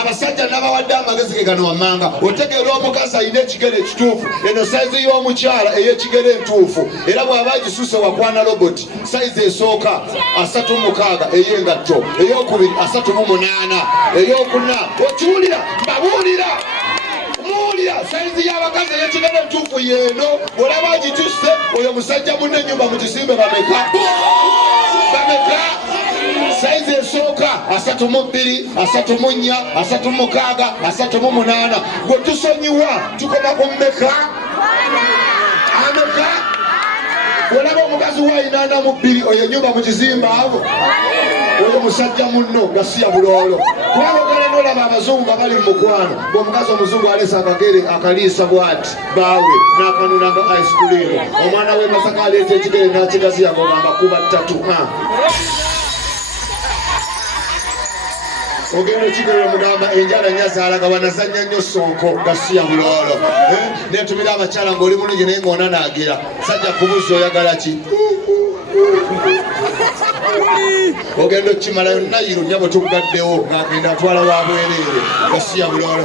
abasajja n'abawadde amagezi ge gano wammanga otegeera omukazi alina ekigere ekituufu eno sayizi y'omukyala ey'ekigere entuufu era bw'aba agisuuse wakwana roboti sayizi esooka 36 ey'engatto ey'okubiri 38 ey'okuna okiwulira mbabuulira muwulira sayizi y'abakazi ey'ekigere entuufu yeeno olaba agitusse oyo musajja munne ennyumba mu kisimbe bameka saizi esooka 32 34 36 38 gwe tusonyiwa tukoma ku mmeka ameka olaba omukazi wa 82 oyo ennyumba mu kizimba abo oyo musajja munno gasiya buloolo kubanga ogala n'olaba abazungu nga bali mu mukwano bw'omukazi omuzungu aleesa akagere akaliisa bw'ati baawe n'akanunanga ice cream omwana we Masaka aleeta ekigere n'akigaziya ng'ogamba kuba 3 ogenda ekigere omugamba enjala nyazaalaga wanazanya nnyo sonko gasiya buloolo netumira abakyala ng'oli mulungi naye ng'onanaagira sajja kubuuza oyagala ki ogenda okimalayo nayiru nnya bwe tugaddewo ng'agenda atwala wa bwereere gasiya buloolo